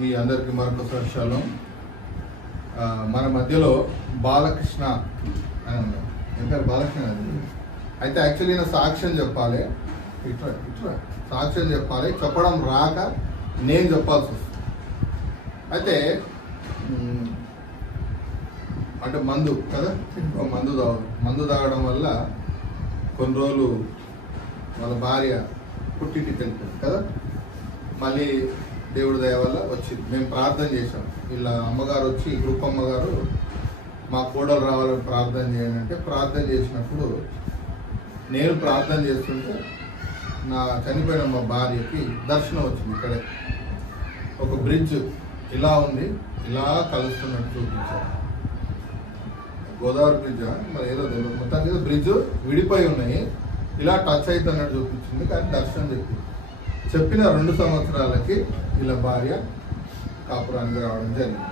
మీ అందరికీ మరొకసారి షలోం. మన మధ్యలో బాలకృష్ణ అని ఉన్నారు. ఏం పేరు? బాలకృష్ణ. అయితే యాక్చువల్లీ నా సాక్ష్యం చెప్పాలి, సాక్ష్యం చెప్పాలి, చెప్పడం రాక నేను చెప్పాల్సి వస్తుంది. అయితే అంటే మందు కదా, మందు తాగడం వల్ల కొన్ని రోజులు వాళ్ళ భార్య పుట్టింటికి వెళ్ళిపోయింది కదా. మళ్ళీ దేవుడి దయ వల్ల వచ్చింది. మేము ప్రార్థన చేశాం. వీళ్ళ అమ్మగారు వచ్చి, గ్రూప్ అమ్మగారు మా కోడలు రావాలని ప్రార్థన చేయండి అంటే ప్రార్థన చేసినప్పుడు నేను ప్రార్థన చేస్తుంటే నా చనిపోయిన మా భార్యకి దర్శనం వచ్చింది. ఇక్కడే ఒక బ్రిడ్జ్ ఇలా ఉంది, ఇలా కలుస్తున్నట్టు చూపించారు. గోదావరి బ్రిడ్జ్ మరి ఏదో తెలియదు, మొత్తానికి బ్రిడ్జ్ విడిపోయి ఉన్నాయి, ఇలా టచ్ అవుతున్నట్టు చూపించింది. కానీ దర్శనం చెప్పిన 2 సంవత్సరాలకి వీళ్ళ భార్య కాపురానికి రావడం జరిగింది.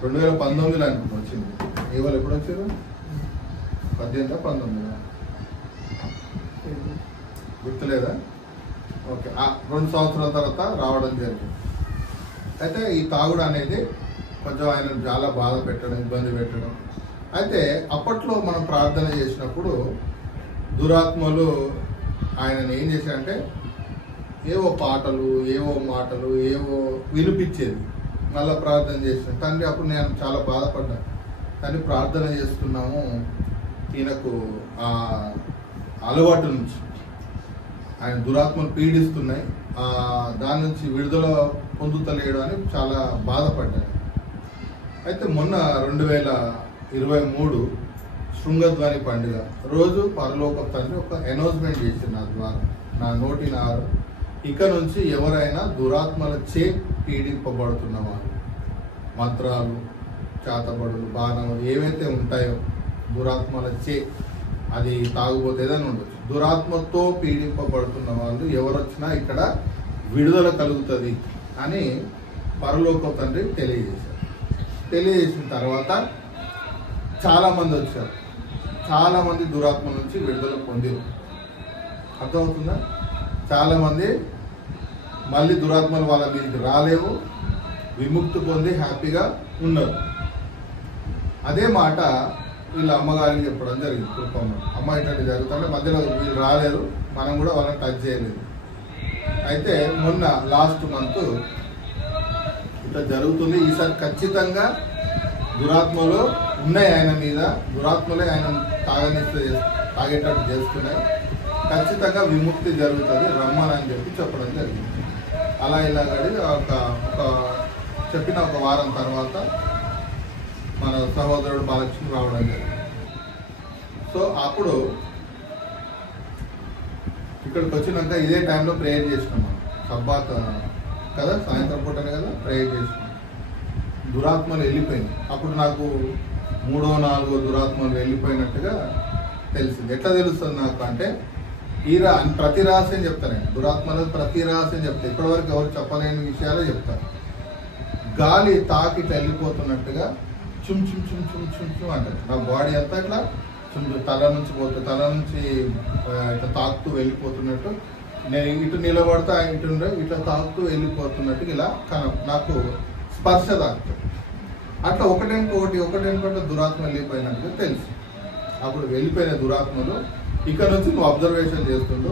2019 అనుకుంటూ వచ్చింది. ఏ వాళ్ళు ఎప్పుడు వచ్చారు? 18 19 గుర్తులేదా? ఓకే, 2 సంవత్సరాల తర్వాత రావడం జరిగింది. అయితే ఈ తాగుడు అనేది కొంచెం ఆయన చాలా బాధ పెట్టడం, ఇబ్బంది పెట్టడం. అయితే అప్పట్లో మనం ప్రార్థన చేసినప్పుడు దురాత్మలు ఆయనను ఏం చేశారంటే ఏవో పాటలు, ఏవో మాటలు, ఏవో వినిపించేది. మళ్ళీ ప్రార్థన చేసిన తండ్రి, అప్పుడు నేను చాలా బాధపడ్డాను. కానీ ప్రార్థన చేస్తున్నాము, ఈయనకు ఆ అలవాటు నుంచి ఆయన దురాత్మలు పీడిస్తున్నాయి, దాని నుంచి విడుదల పొందుతలేడు అని చాలా బాధపడ్డాను. అయితే మొన్న 2023 శృంగధ్వని పండుగ రోజు పరలోక తండ్రి ఒక అనౌన్స్మెంట్ చేసింది నా ద్వారా, నా నోటి నారు, ఇక నుంచి ఎవరైనా దురాత్మలచే పీడింపబడుతున్న వారు, మంత్రాలు, చేతబడులు, బాణములు ఏవైతే ఉంటాయో దురాత్మలచే, అది తాగుబోతే ఏదైనా ఉండొచ్చు, దురాత్మతో పీడింపబడుతున్న వాళ్ళు ఎవరు వచ్చినా ఇక్కడ విడుదల కలుగుతుంది అని పరలోక తండ్రి తెలియజేశారు. తెలియజేసిన తర్వాత చాలామంది వచ్చారు. చాలామంది దురాత్మ నుంచి విడుదల పొందారు. అర్థమవుతుందా? చాలామంది మళ్ళీ దురాత్మలు వాళ్ళ మీదకి రాలేవు, విముక్తి పొంది హ్యాపీగా ఉన్నారు. అదే మాట వీళ్ళ అమ్మగారికి చెప్పడం జరిగింది. కృపమ్మ, అమ్మ ఇట్లాంటి జరుగుతుంటే మధ్యలో వీళ్ళు రాలేరు, మనం కూడా వాళ్ళని టచ్ చేయలేదు. అయితే మొన్న లాస్ట్ మంత్ ఇట్లా జరుగుతుంది, ఈసారి ఖచ్చితంగా దురాత్మలు ఉన్నాయి ఆయన మీద, దురాత్మలే ఆయన తాగేటట్టు చేస్తున్నాయి, ఖచ్చితంగా విముక్తి జరుగుతుంది, రమ్మని చెప్పి చెప్పడం జరిగింది. అలా ఇలా గడి ఒక చెప్పిన ఒక వారం తర్వాత మన సహోదరుడు బాలకృష్ణ రావడం జరిగింది. సో అప్పుడు ఇక్కడికి వచ్చినాక ఇదే టైంలో ప్రేయర్ చేసినాం. మనం సబ్బాత్ కదా, సాయంత్రం పూటనే కదా ప్రేయర్ చేసినాం. దురాత్మలు వెళ్ళిపోయింది. అప్పుడు నాకు 3వ 4వ దురాత్మలు వెళ్ళిపోయినట్టుగా తెలిసింది. ఎట్లా తెలుస్తుంది నాకు అంటే, ప్రతి రహస్యం చెప్తాను. దురాత్మలకు ప్రతి రహస్యం చెప్తాను. ఇప్పటివరకు ఎవరు చెప్పలేని విషయాలే చెప్తారు. గాలి తాకి వెళ్ళిపోతున్నట్టుగా చుమ్ చుమ్ చుమ్ చుమ్ చుమ్ చుమ్ అంటారు. నా బాడీ అంతా ఇట్లా తల నుంచి ఇట్లా తాకుతూ వెళ్ళిపోతున్నట్టు, నేను ఇటు నిలబడతా ఇట్లా తాకుతూ వెళ్ళిపోతున్నట్టు ఇలా నాకు స్పర్శ తాకుతుంది. అట్లా ఒకటేనుకోటి దురాత్మ వెళ్ళిపోయినట్టుగా తెలుసు. అప్పుడు వెళ్ళిపోయిన దురాత్మలు ఇక నుంచి నువ్వు అబ్జర్వేషన్ చేస్తుండో,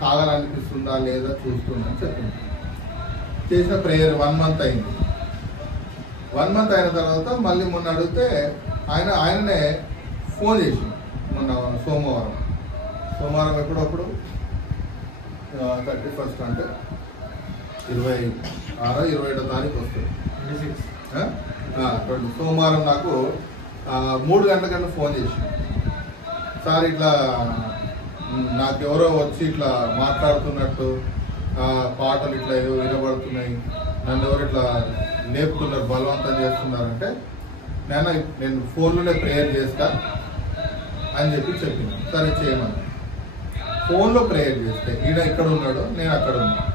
తాగాలనిపిస్తుందా లేదా చూస్తుందా అని చెప్పింది. చేసిన ప్రేయర్ 1 మంత్ అయింది. 1 మంత్ అయిన తర్వాత మళ్ళీ మొన్న అడిగితే ఆయననే ఫోన్ చేసి, మొన్న సోమవారం ఎప్పుడప్పుడు 31st అంటే 26 27వ తారీఖు వస్తుంది. సోమవారం నాకు 3 గంటల ఫోన్ చేసి, సార్ ఇట్లా నాకెవరో వచ్చి ఇట్లా మాట్లాడుతున్నట్టు, పాటలు ఇట్లా ఏదో వినబడుతున్నాయి, నన్ను ఎవరు ఇట్లా లేపుతున్నారు, బలవంతం చేస్తున్నారంటే నేను ఫోన్లోనే ప్రేయర్ చేస్తా అని చెప్పింది. సరే చేయమని ఫోన్లో ప్రేయర్ చేస్తే ఈయన ఇక్కడ ఉన్నాడు, నేను అక్కడ ఉన్నాను.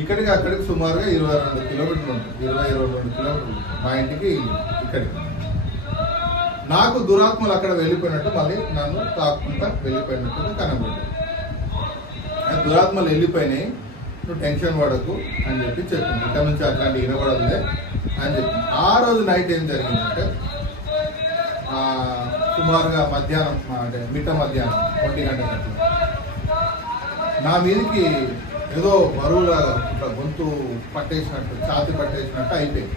ఇక్కడికి అక్కడికి సుమారుగా 22 కిలోమీటర్లు ఉంటుంది, 22 కిలోమీటర్లు మా ఇంటికి ఇక్కడికి. నాకు దురాత్మలు అక్కడ వెళ్ళిపోయినట్టు, మళ్ళీ నన్ను తాకుంటా వెళ్ళిపోయినట్టుగా కనబడింది. దురాత్మలు వెళ్ళిపోయినాయి. నువ్వు టెన్షన్ పడకు అని చెప్పి చెప్పింది. ఇక్కడ నుంచి అట్లాంటి వినబడదులే అని చెప్పింది. ఆ రోజు నైట్ ఏం జరిగిందంటే సుమారుగా మధ్యాహ్నం అంటే మిట్ట మధ్యాహ్నం 1 గంటల అట్లా నా మీదకి ఏదో బరువులాగా ఇట్లా గొంతు పట్టేసినట్టు ఛాతి పట్టేసినట్టు అయిపోయింది.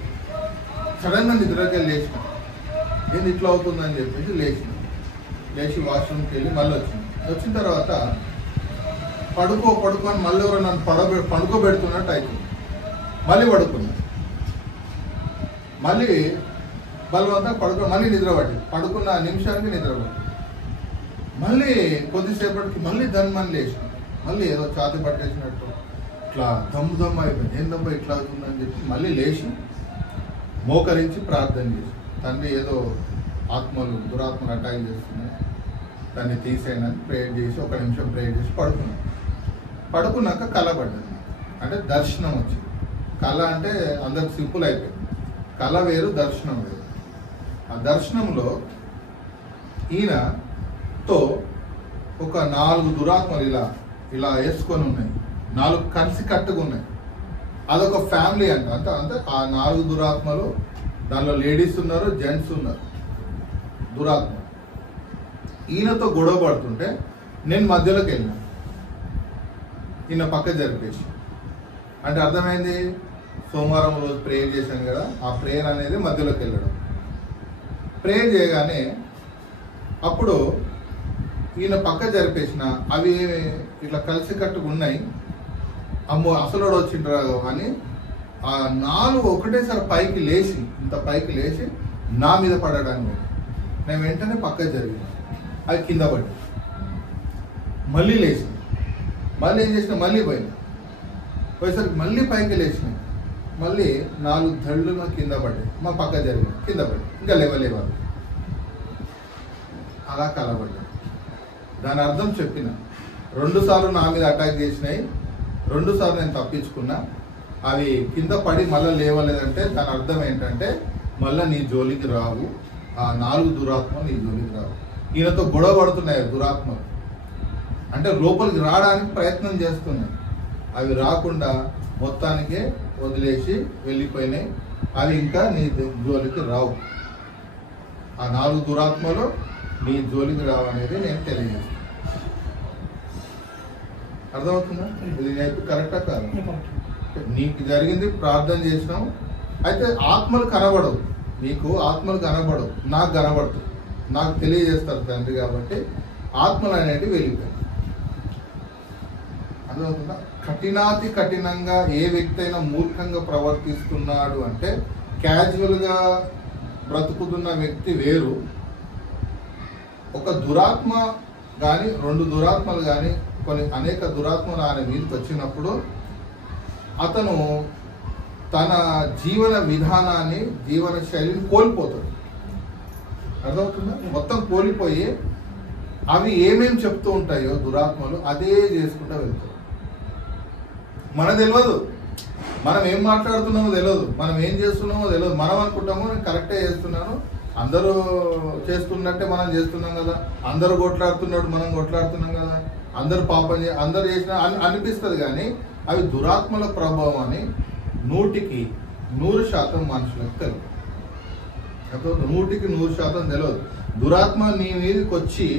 సడన్గా నిద్రకి వెళ్ళి లేచిన. ఏంది ఇట్లా అవుతుందని చెప్పేసి లేచి వాష్రూమ్కి వెళ్ళి మళ్ళీ వచ్చిన తర్వాత పడుకొని మళ్ళీ ఎవరో నన్ను పడుకోబెడుతున్నట్టు అయిపోయింది. మళ్ళీ పడుకున్నా. మళ్ళీ బలవంతంగా మళ్ళీ నిద్ర పట్టింది. పడుకున్న నిమిషానికి నిద్ర పట్టింది. మళ్ళీ కొద్దిసేపటికి మళ్ళీ దన్మని లేచిన. మళ్ళీ ఏదో ఛాతి పట్టేసినట్టు ఇట్లా దమ్ము అయిపోయింది. ఏం దమ్ము ఇట్లా అవుతుందని చెప్పి మళ్ళీ లేచి మోకరించి ప్రార్థన చేసి, తండ్రి ఏదో దురాత్మలు అటాక్ చేస్తున్నాయి, దాన్ని తీసేయనని ప్రేయర్ చేసి 1 నిమిషం ప్రేయర్ చేసి పడుకున్నాక కళ పడ్డది. అంటే దర్శనం వచ్చింది. కళ అంటే అందరికి సింపుల్ అయిపోయింది. కళ వేరు, దర్శనం వేరు. ఆ దర్శనంలో ఈయనతో ఒక 4 దురాత్మలు ఇలా వేసుకొని ఉన్నాయి. 4 కలిసి కట్టుగా ఉన్నాయి. అదొక ఫ్యామిలీ అంటే ఆ 4 దురాత్మలు, దానిలో లేడీస్ ఉన్నారు, జెంట్స్ ఉన్నారు. దురాత్మ ఈయనతో గొడవ పడుతుంటే నేను మధ్యలోకి వెళ్ళినా. ఈయన పక్క జరిపేసి. అంటే అర్థమైంది, సోమవారం రోజు ప్రేయర్ చేశాను కదా, ఆ ప్రేయర్ అనేది మధ్యలోకి వెళ్ళడం. ప్రేయర్ చేయగానే అప్పుడు ఈయన పక్క జరిపేసిన అవి ఇట్లా కలిసి కట్టుకు ఉన్నాయి. అమ్మో అసలు వచ్చిండ్రు అని ఆ 4 ఒకటేసారి ఇంత పైకి లేచి నా మీద పడడానికి నేను వెంటనే పక్క జరిగిన. అవి కింద పడి మళ్ళీ లేచి మళ్ళీ ఏం చేసిన, మళ్ళీ పోయేసరికి మళ్ళీ పైకి లేచినాయి. మళ్ళీ 4 ధళ్ళు కింద పడ్డాయి. మా పక్క జరిగిన కింద పడి ఇంకా లేవలేవాలి. అలా కలబడ్డా. దాని అర్థం చెప్పిన. 2 సార్లు నా మీద అటాక్ చేసినాయి, 2 సార్లు నేను తప్పించుకున్నా. అవి కింద పడి మళ్ళీ లేవలేదంటే దాని అర్థం ఏంటంటే మళ్ళీ నీ జోలికి రావు. ఆ 4 దురాత్మలు నీ జోలికి రావు. ఈయనతో గొడవ పడుతున్నాయి దురాత్మలు. అంటే లోపలికి రావడానికి ప్రయత్నం చేస్తున్నాయి. అవి రాకుండా మొత్తానికే వదిలేసి వెళ్ళిపోయినాయి. అవి ఇంకా నీ జోలికి రావు. ఆ 4 దురాత్మలు నీ జోలికి రావు అనేది నేను తెలియజేస్తాను. అర్థమవుతుందా? ఇది నేను కరెక్టా కాదు? నీకు జరిగింది, ప్రార్థన చేసినాం. అయితే ఆత్మలు కనబడవు, నీకు ఆత్మలు కనబడవు, నాకు కనబడుతుంది. నాకు తెలియజేస్తారు తండ్రి కాబట్టి ఆత్మలు అనేటివి వెళ్ళిపోయాయి. అర్థమవుతుందా? కఠినాతి కఠినంగా ఏ వ్యక్తి అయినా మూర్ఖంగా ప్రవర్తిస్తున్నాడు అంటే క్యాజువల్గా బ్రతుకుతున్న వ్యక్తి వేరు. ఒక దురాత్మ కానీ 2 దురాత్మలు కానీ అనేక దురాత్మలు ఆయన మీదకి వచ్చినప్పుడు అతను తన జీవన విధానాన్ని, జీవన శైలిని కోల్పోతాడు. అర్థమవుతుందా? మొత్తం కోల్పోయి అవి ఏమేమి చెప్తూ ఉంటాయో దురాత్మలు అదే చేసుకుంటూ వెళ్తారు. మనకు తెలియదు, మనం ఏం మాట్లాడుతున్నామో తెలియదు, మనం ఏం చేస్తున్నామో తెలియదు. మనం అనుకుంటామో నేను కరెక్టే చేస్తున్నాను, అందరూ చేస్తున్నట్టే మనం చేస్తున్నాం కదా, అందరూ కొట్లాడుతున్నాడు మనం కొట్లాడుతున్నాం కదా, అందరు పాపం అందరు చేసిన అనిపిస్తుంది. కానీ అవి దురాత్మల ప్రభావం అని 100% మనుషులకు తెలియదు. 100% తెలియదు. దురాత్మ నీ మీదకి వచ్చి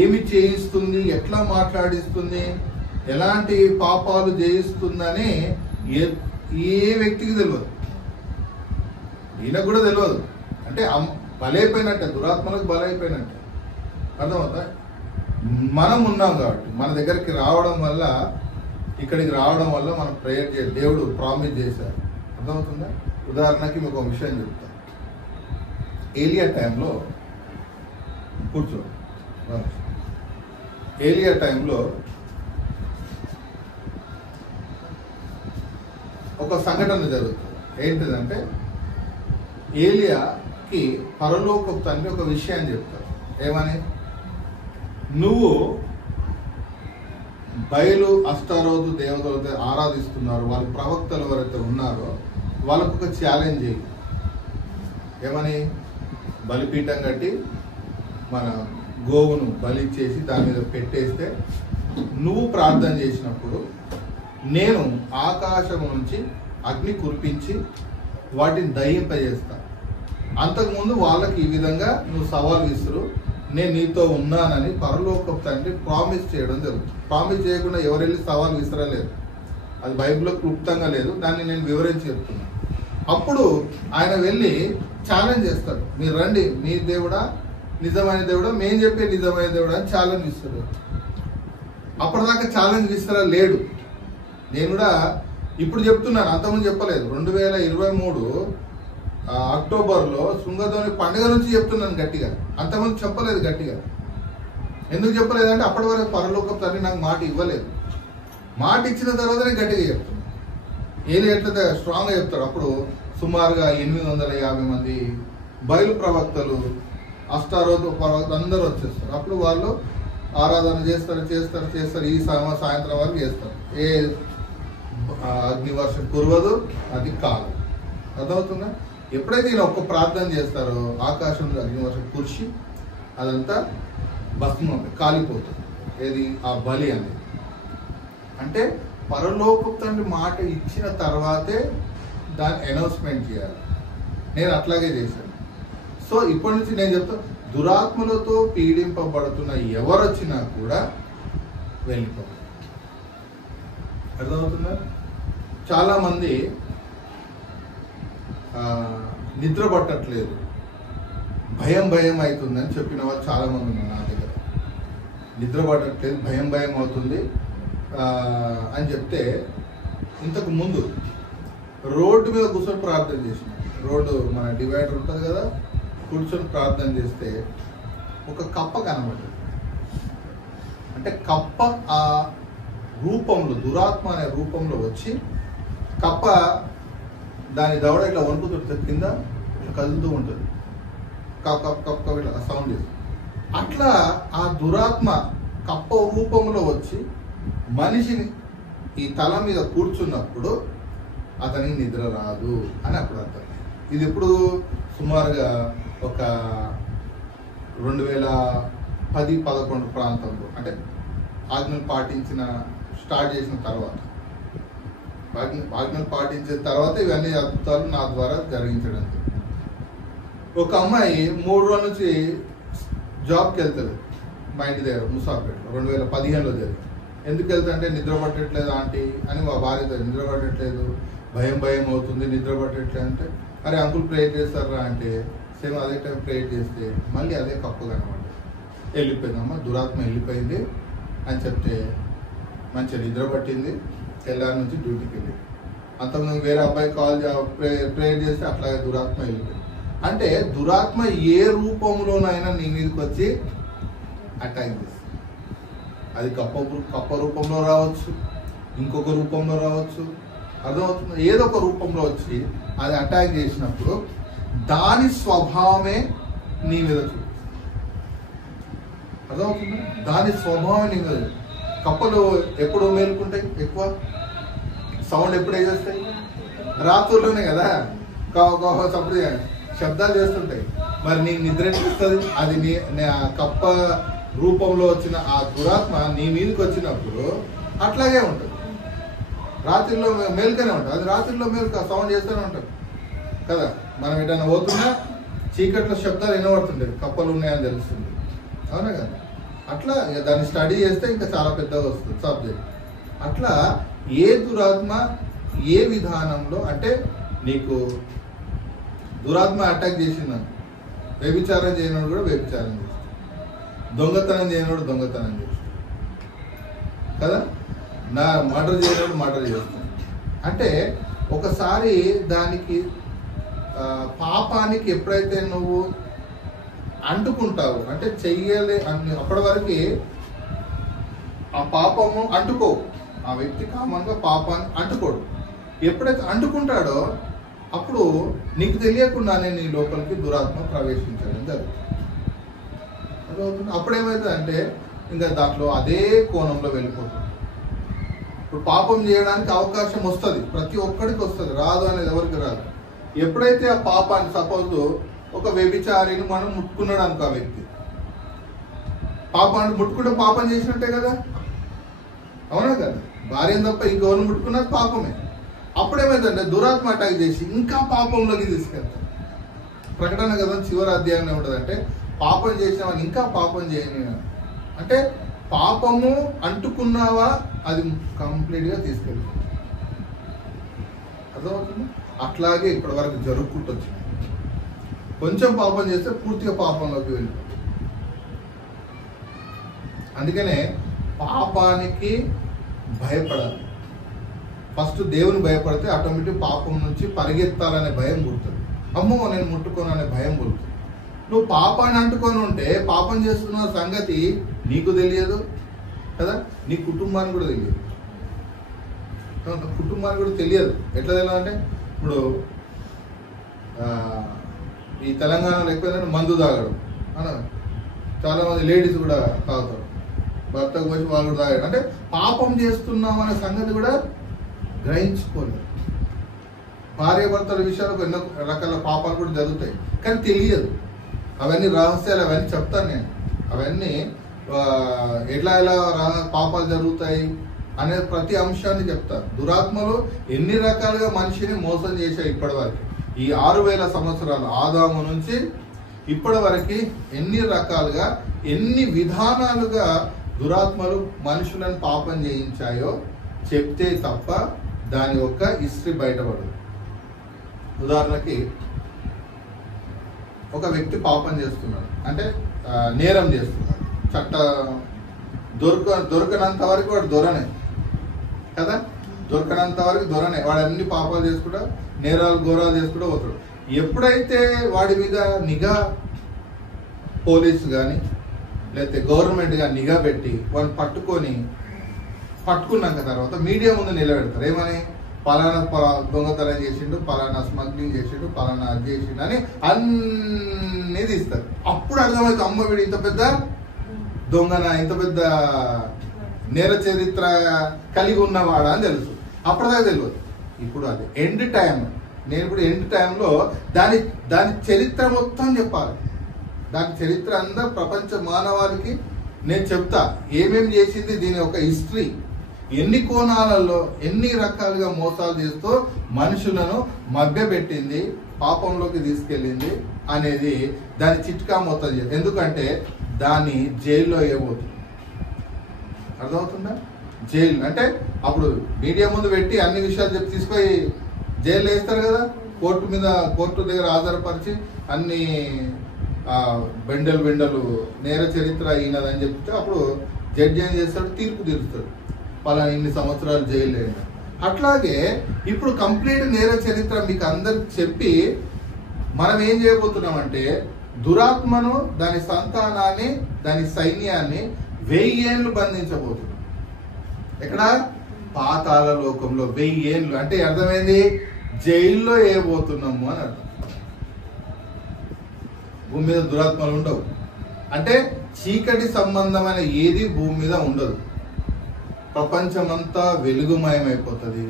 ఏమి చేయిస్తుంది, ఎట్లా మాట్లాడిస్తుంది, ఎలాంటి పాపాలు చేయిస్తుందని ఏ వ్యక్తికి తెలియదు. ఈయనకు కూడా తెలియదు. అంటే బలైపోయినట్టే, దురాత్మలకు బలైపోయినట్టే. అర్థమవుతా? మనం ఉన్నాం కాబట్టి మన దగ్గరికి రావడం వల్ల, ఇక్కడికి రావడం వల్ల మనం ప్రేయర్ చేయాలి. దేవుడు ప్రామిస్ చేశారు. అర్థమవుతుందా? ఉదాహరణకి మీకు ఒక విషయం చెప్తాను. ఏలియా టైంలో ఏలియా టైంలో ఒక సంఘటన జరుగుతుంది. ఏంటిదంటే ఏలియాకి పరలోకపు తండ్రి ఒక విషయాన్ని చెప్తారు. ఏమని? నువ్వు బయలు అష్టారోజు దేవతలతో ఆరాధిస్తున్నారు, వాళ్ళ ప్రవక్తలు ఎవరైతే ఉన్నారో వాళ్ళకు ఒక ఛాలెంజ్ చేయి. ఏమని? బలిపీఠం కట్టి మన గోవును బలి చేసి దాని మీద పెట్టేస్తే నువ్వు ప్రార్థన చేసినప్పుడు నేను ఆకాశం నుంచి అగ్ని కురిపించి వాటిని దహింపజేస్తా. అంతకుముందు వాళ్ళకి ఈ విధంగా నువ్వు సవాల్ విసురు, నేను నీతో ఉన్నానని పరలోకపు తండ్రి ప్రామిస్ చేయడం జరుగుతుంది. ప్రామిస్ చేయకుండా ఎవరు వెళ్ళి సవాల్ విసరలేదు, అది బైబిల్లో క్లుప్తంగా లేదు, దాన్ని నేను వివరించి చెప్తున్నాను. అప్పుడు ఆయన వెళ్ళి ఛాలెంజ్ చేస్తాడు, మీరు రండి, మీ దేవుడా నిజమైన దేవుడా, మేము చెప్పే నిజమైన దేవుడా అని ఛాలెంజ్ ఇస్తాడు. అప్పటిదాకా ఛాలెంజ్ ఇస్తారా లేడు. నేను కూడా ఇప్పుడు చెప్తున్నాను, అంతకుముందు చెప్పలేదు. 2023 అక్టోబర్లో శృంగధ్వని పండుగ నుంచి చెప్తున్నాను గట్టిగా, అంతకుముందు చెప్పలేదు గట్టిగా. ఎందుకు చెప్పలేదంటే అప్పటి వరకు పరలోకపు తండ్రి నాకు మాట ఇవ్వలేదు. మాట ఇచ్చిన తర్వాత నేను గట్టిగా చెప్తున్నాను. ఏది ఎట్లా స్ట్రాంగ్గా చెప్తాడు. అప్పుడు సుమారుగా 850 మంది బయలు ప్రవక్తలు, అష్టారోధ ప్రవక్తలు అందరూ వచ్చేస్తారు. అప్పుడు వాళ్ళు ఆరాధన చేస్తారు. ఈ సాయంత్రం వరకు చేస్తారు. ఏ అగ్ని వర్షం కురవదు, అది కాదు. అర్థమవుతుందా? ఎప్పుడైతే ఈయన ఒక్క ప్రార్థన చేస్తారో ఆకాశంలో అగ్ని వర్షం కురిసి అదంతా భస్మం కాలిపోతుంది. ఏది ఆ బలి అనేది. అంటే పరలోకపు తండ్రి మాట ఇచ్చిన తర్వాతే దాన్ని అనౌన్స్మెంట్ చేయాలి. నేను అట్లాగే చేశాను. సో ఇప్పటి నుంచి నేను చెప్తా, దురాత్మలతో పీడింపబడుతున్న ఎవరు వచ్చినా కూడా వెళ్ళిపోతారు. అర్థమవుతుందా? చాలామంది నిద్ర పట్టట్లేదు, భయం అవుతుందని చెప్పిన వాళ్ళు చాలామంది ఉన్నారు నా దగ్గర. నిద్ర పట్టట్లేదు, భయం అవుతుంది అని చెప్తే, ఇంతకు ముందు రోడ్డు మీద కూర్చొని ప్రార్థన చేసిన, రోడ్డు మన డివైడర్ ఉంటుంది కదా, కూర్చొని ప్రార్థన చేస్తే ఒక కప్ప కనబడుతుంది. అంటే కప్ప ఆ రూపంలో, దురాత్మ అనే రూపంలో వచ్చి కప్ప దాని దవడ ఇట్లా వణుకుతుంటుంది, కింద కదులుతూ ఉంటుంది, కప్ కప్ కప్ కప్ ఇట్లా సౌండ్ చేస్తుంది. అట్లా ఆ దురాత్మ కప్ప రూపంలో వచ్చి మనిషిని ఈ తల మీద కూర్చున్నప్పుడు అతనికి నిద్ర రాదు అని అప్పుడు అర్థం. ఇది ఇప్పుడు సుమారుగా ఒక 2010-11 ప్రాంతంలో, అంటే ఆజ్ఞలు స్టార్ట్ చేసిన తర్వాత, ఆజ్ఞలు పాటించిన తర్వాత ఇవన్నీ అద్భుతాలు నా ద్వారా జరిగించడం. ఒక అమ్మాయి 3 రోజుల నుంచి జాబ్కి వెళ్తుంది మా ఇంటి దగ్గర ముసాపేటలో, 2015లో జరిగింది. ఎందుకు వెళ్తుంటే నిద్ర పట్టట్లేదు ఆంటీ అని మా భార్య, నిద్ర పట్టట్లేదు, భయం అవుతుంది, నిద్ర పట్టట్లేదు అంటే, అరే అంకుల్ ప్రేయర్ చేస్తారా అంటే, సేమ్ అదే టైం ప్రేయర్ చేస్తే మళ్ళీ అదే కప్పు కనమాట వెళ్ళిపోయిందమ్మా, దురాత్మ వెళ్ళిపోయింది అని చెప్తే మంచిగా నిద్ర పట్టింది. తెల్లారి నుంచి డ్యూటీకి వెళ్ళింది. అంతకుముందు వేరే అబ్బాయి ప్రేయర్ చేస్తే అట్లాగే దురాత్మ వెళ్ళిపోయింది. అంటే దురాత్మ ఏ రూపంలోనైనా నీ మీదకి వచ్చి అటాక్ చేస్తుంది. అది కప్ప రూపంలో రావచ్చు, ఇంకొక రూపంలో రావచ్చు, అర్థమవుతుంది, ఏదో ఒక రూపంలో వచ్చి అది అటాక్ చేసినప్పుడు దాని స్వభావమే నీ మీద చూపిస్తుంది. అర్థమవుతుంది, దాని స్వభావం నీ మీద. కప్పలు ఎప్పుడు మేలుకుంటాయి, ఎక్కువ సౌండ్ ఎప్పుడు చేస్తాయి, రాత్రుల్లోనే కదా, అప్పుడు శబ్దాలు చేస్తుంటాయి. మరి నీకు నిద్ర ఎట్టిస్తుంది? అది కప్ప రూపంలో వచ్చిన ఆ దురాత్మ నీ మీదకి వచ్చినప్పుడు అట్లాగే ఉంటుంది. రాత్రిలో మేలుకనే ఉంటుంది, అది రాత్రిలో మేలుక సౌండ్ చేస్తూనే ఉంటుంది కదా. మనం ఎటైనా పోతున్నా చీకట్లో శబ్దాలు వినబడుతుంటాయి, కప్పలు ఉన్నాయని తెలుస్తుంది, అవునా కదా. అట్లా దాన్ని స్టడీ చేస్తే ఇంకా చాలా పెద్దగా వస్తుంది సబ్జెక్ట్. అట్లా ఏ దురాత్మ ఏ విధానంలో, అంటే నీకు దురాత్మ అటాక్ చేసిందని, వ్యభిచారం చేయనోడు కూడా వ్యభిచారం చేస్తాడు, దొంగతనం చేయనోడు దొంగతనం చేస్తాడు కదా, మర్డర్ చేయనోడు మర్డర్ చేస్తాడు. అంటే ఒకసారి దానికి పాపానికి ఎప్పుడైతే నువ్వు అంటుకుంటావు, అంటే చెయ్యాలి అప్పటి వరకు ఆ పాపము అంటుకో, ఆ వ్యక్తి కామన్గా పాపాన్ని అంటుకోడు. ఎప్పుడైతే అంటుకుంటాడో అప్పుడు నీకు తెలియకుండానే నీ లోపలికి దురాత్మ ప్రవేశించడం జరుగుతుంది. అప్పుడేమవుతుంది అంటే ఇంకా దాంట్లో అదే కోణంలో వెళ్ళిపోతుంది. ఇప్పుడు పాపం చేయడానికి అవకాశం వస్తుంది, ప్రతి ఒక్కడికి వస్తుంది, రాదు అనేది ఎవరికి రాదు. ఎప్పుడైతే ఆ పాపాన్ని, సపోజ్ ఒక వ్యభిచారిని మనం ముట్టుకున్నాడు అనుకో, ఆ వ్యక్తి పాపాన్ని ముట్టుకుంటే పాపం చేసినట్టే కదా, అవునా కదా. భార్యను తప్ప ఇంకెవరిని ముట్టుకున్నది పాపమే. అప్పుడేమైందంటే దురాత్మ అటాక్ చేసి ఇంకా పాపంలోకి తీసుకెళ్తారు. ప్రకటన కదా చివరి అధ్యాయంలో ఏముంటుందంటే పాపం చేసిన వాళ్ళు ఇంకా పాపం చేయని అంటే పాపము అంటుకున్నావా అది కంప్లీట్గా తీసుకెళ్తుంది. అర్థమవుతుంది? అట్లాగే ఇప్పటి వరకు జరుపుకుంటూ వచ్చింది. కొంచెం పాపం చేస్తే పూర్తిగా పాపంలోకి వెళ్ళిపోతుంది. అందుకనే పాపానికి భయపడాలి. ఫస్ట్ దేవుని భయపడితే ఆటోమేటిక్ పాపం నుంచి పరిగెత్తాలనే భయం పుడుతుంది. అమ్మో నేను ముట్టుకోను అనే భయం పుడుతుంది. నువ్వు పాపాన్ని అంటుకొని ఉంటే పాపం చేస్తున్న సంగతి నీకు తెలియదు కదా, నీ కుటుంబానికి కూడా తెలియదు. కుటుంబానికి కూడా తెలియదు. ఎట్లా తెలియాలంటే ఇప్పుడు ఈ తెలంగాణలో ఎక్కువ మందు తాగడం అన చాలా మంది లేడీస్ కూడా తాగుతారు. భర్తకు వచ్చి వాళ్ళు కూడా తాగడం అంటే పాపం చేస్తున్నాం అనే సంగతి కూడా గ్రహించుకోలేదు. భార్య భర్తల విషయాలకు ఎన్నో రకాల పాపాలు కూడా జరుగుతాయి కానీ తెలియదు. అవన్నీ రహస్యాలు, అవన్నీ చెప్తాను నేను. అవన్నీ ఎలా పాపాలు జరుగుతాయి అనే ప్రతి అంశాన్ని చెప్తాను. దురాత్మలు ఎన్ని రకాలుగా మనిషిని మోసం చేశాయి ఇప్పటి వరకు. ఈ 6000 సంవత్సరాలు ఆదాము నుంచి ఇప్పటి వరకు ఎన్ని రకాలుగా ఎన్ని విధానాలుగా దురాత్మలు మనుషులను పాపం చేయించాయో చెప్తే తప్ప దాని యొక్క హిస్టరీ బయటపడదు. ఉదాహరణకి ఒక వ్యక్తి పాపం చేస్తున్నాడు అంటే నేరం చేస్తున్నాడు. దొరకనంత వరకు వాడు దొరనే కదా, దొరకనంత వరకు దొరనే. వాడు అన్ని పాపాలు చేసుకుంటా నేరాలు ఘోరాలు చేసుకుంటూ పోతాడు. ఎప్పుడైతే వాడి మీద నిఘా పోలీసు కానీ లేకపోతే గవర్నమెంట్ కానీ నిఘా పెట్టి వాడిని పట్టుకున్నాక తర్వాత మీడియా ముందు నిలబెడతారు. ఏమని? పలానా దొంగతనం చేసిండు, పలానా స్మగ్లింగ్ చేసిండు, పలానా అది చేసిండు అని అన్నీ తీస్తారు. అప్పుడు అర్థమవుతుంది అమ్మ వీడు ఇంత పెద్ద దొంగన, ఇంత పెద్ద నేర చరిత్ర కలిగి ఉన్నవాడా అని తెలుసు. అప్పటిదాకా తెలియదు. ఇప్పుడు అది ఎండ్ టైం. నేను ఇప్పుడు ఎండ్ టైంలో దాని చరిత్ర మొత్తం చెప్పాలి. దాని చరిత్ర అంతా ప్రపంచ మానవాళికి నేను చెప్తా. ఏమేమి చేసింది, దీని ఒక హిస్టరీ, ఎన్ని కోణాలలో ఎన్ని రకాలుగా మోసాలు చేస్తూ మనుషులను మభ్యపెట్టింది, పాపంలోకి తీసుకెళ్ళింది అనేది దాని చిట్కా మొత్తం చేస్తుంది. ఎందుకంటే దాన్ని జైల్లో వేయబోతుంది. అర్థమవుతుందా? జైలు అంటే అప్పుడు మీడియా ముందు పెట్టి అన్ని విషయాలు చెప్పి తీసుకొని జైల్లో వేస్తారు కదా. కోర్టు దగ్గర ఆధారపరిచి అన్ని బెండలు నేర చరిత్ర అయినదని చెప్తే అప్పుడు జడ్జి ఏం చేస్తాడు, తీర్పు తీరుస్తాడు, పలానా ఇన్ని సంవత్సరాలు జైలు అయినా. అట్లాగే ఇప్పుడు కంప్లీట్ నేర చరిత్ర మీకు అందరికి చెప్పి మనం ఏం చేయబోతున్నామంటే దురాత్మను, దాని సంతానాన్ని, దాని సైన్యాన్ని 1000 ఏళ్ళు బంధించబోతున్నాం. ఎక్కడ? పాతాళ లోకంలో 1000 ఏళ్ళు. అంటే అర్థమైంది జైల్లో వేయబోతున్నాము అని అర్థం. భూమి మీద దురాత్మలు ఉండవు. అంటే చీకటి సంబంధమైన ఏది భూమి మీద ఉండదు. ప్రపంచమంతా వెలుగుమయం అయిపోతుంది.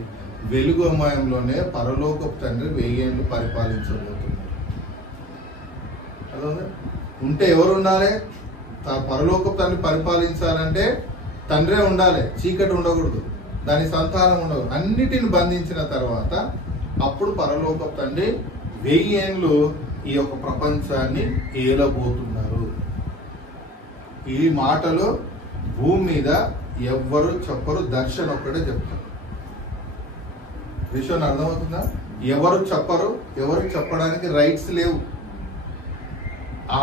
వెలుగుమయంలోనే పరలోకపు తండ్రి 1000 ఏళ్ళు పరిపాలించబోతున్నారు. అర్థం? ఉంటే ఎవరు ఉండాలి? పరలోకపు తండ్రి పరిపాలించాలంటే తండ్రే ఉండాలి. చీకటి ఉండకూడదు, దాని సంతానం ఉండదు. అన్నిటిని బంధించిన తర్వాత అప్పుడు పరలోకపు తండ్రి 1000 ఏళ్ళు ఈ యొక్క ప్రపంచాన్ని ఏలబోతున్నారు. ఈ మాటలు భూమి మీద ఎవ్వరు చెప్పరు, దర్శనం ఒక్కడే చెప్తారు. విషయం అర్థమవుతుందా? ఎవరు చెప్పరు, ఎవరు చెప్పడానికి రైట్స్ లేవు.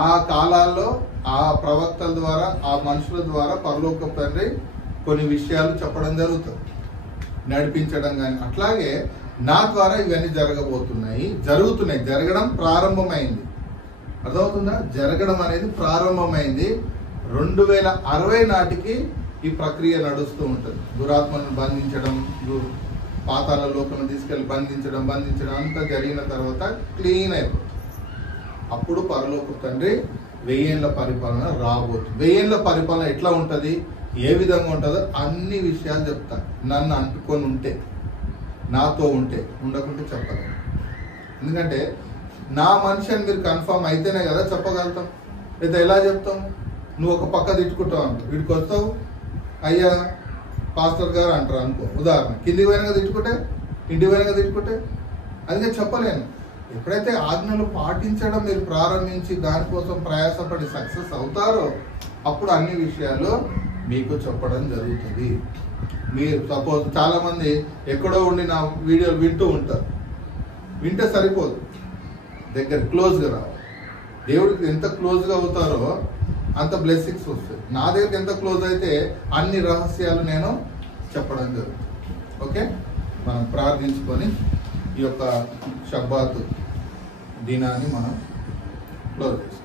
ఆ కాలాల్లో ఆ ప్రవక్తల ద్వారా, ఆ మనుషుల ద్వారా పరలోకపు తండ్రి కొన్ని విషయాలు చెప్పడం జరుగుతుంది, నడిపించడం కానీ. అట్లాగే నా ద్వారా ఇవన్నీ జరగబోతున్నాయి, జరుగుతున్నాయి, జరగడం ప్రారంభమైంది. అర్థమవుతుందా? జరగడం అనేది ప్రారంభమైంది. 2060 నాటికి ఈ ప్రక్రియ నడుస్తూ ఉంటుంది. దురాత్మను బంధించడం, పాతాళ లోకం తీసుకెళ్ళి బంధించడం అంతా జరిగిన తర్వాత క్లీన్ అయిపోతుంది. అప్పుడు పరలోకపు తండ్రి 1000 ఏళ్ల పరిపాలన రాబోతుంది. 1000 ఏళ్ల పరిపాలన ఎట్లా ఉంటుంది, ఏ విధంగా ఉంటుందో అన్ని విషయాలు చెప్తా. నన్ను అంటుకొని ఉంటే, నాతో ఉంటే, ఉండకుంటే చెప్పగలను. ఎందుకంటే నా మనిషి అని మీరు కన్ఫర్మ్ అయితేనే కదా చెప్పగలుగుతాం. లేదా ఎలా చెప్తాం? నువ్వు ఒక పక్క తిట్టుకుంటావు అంట, వీడికి వస్తావు, అయ్యా పాస్టర్ గారు అంటారు అనుకో, ఉదాహరణ కింది పోయినగా తిట్టుకుంటే, ఇంటి పోయినగా తిట్టుకుంటే, అందుకే చెప్పలేను. ఎప్పుడైతే ఆజ్ఞలు పాటించడం మీరు ప్రారంభించి దానికోసం ప్రయాసపడి సక్సెస్ అవుతారో అప్పుడు అన్ని విషయాలు మీకు చెప్పడం జరుగుతుంది. మీరు సపోజ్ చాలా మంది ఎక్కడో ఉండి నా వీడియోలు వింటూ ఉంటారు. వింటే సరిపోదు, దగ్గర క్లోజ్గా రావాలి. దేవుడికి ఎంత క్లోజ్గా అవుతారో అంత బ్లెస్సింగ్స్ వస్తాయి. నా దగ్గరికి ఎంత క్లోజ్ అయితే అన్ని రహస్యాలు నేను చెప్పడం జరుగుతుంది. ఓకే, మనం ప్రార్థించుకొని ఈ యొక్క షబ్బాత్ దినాన్ని మనం క్లోజ్ చేస్తాం.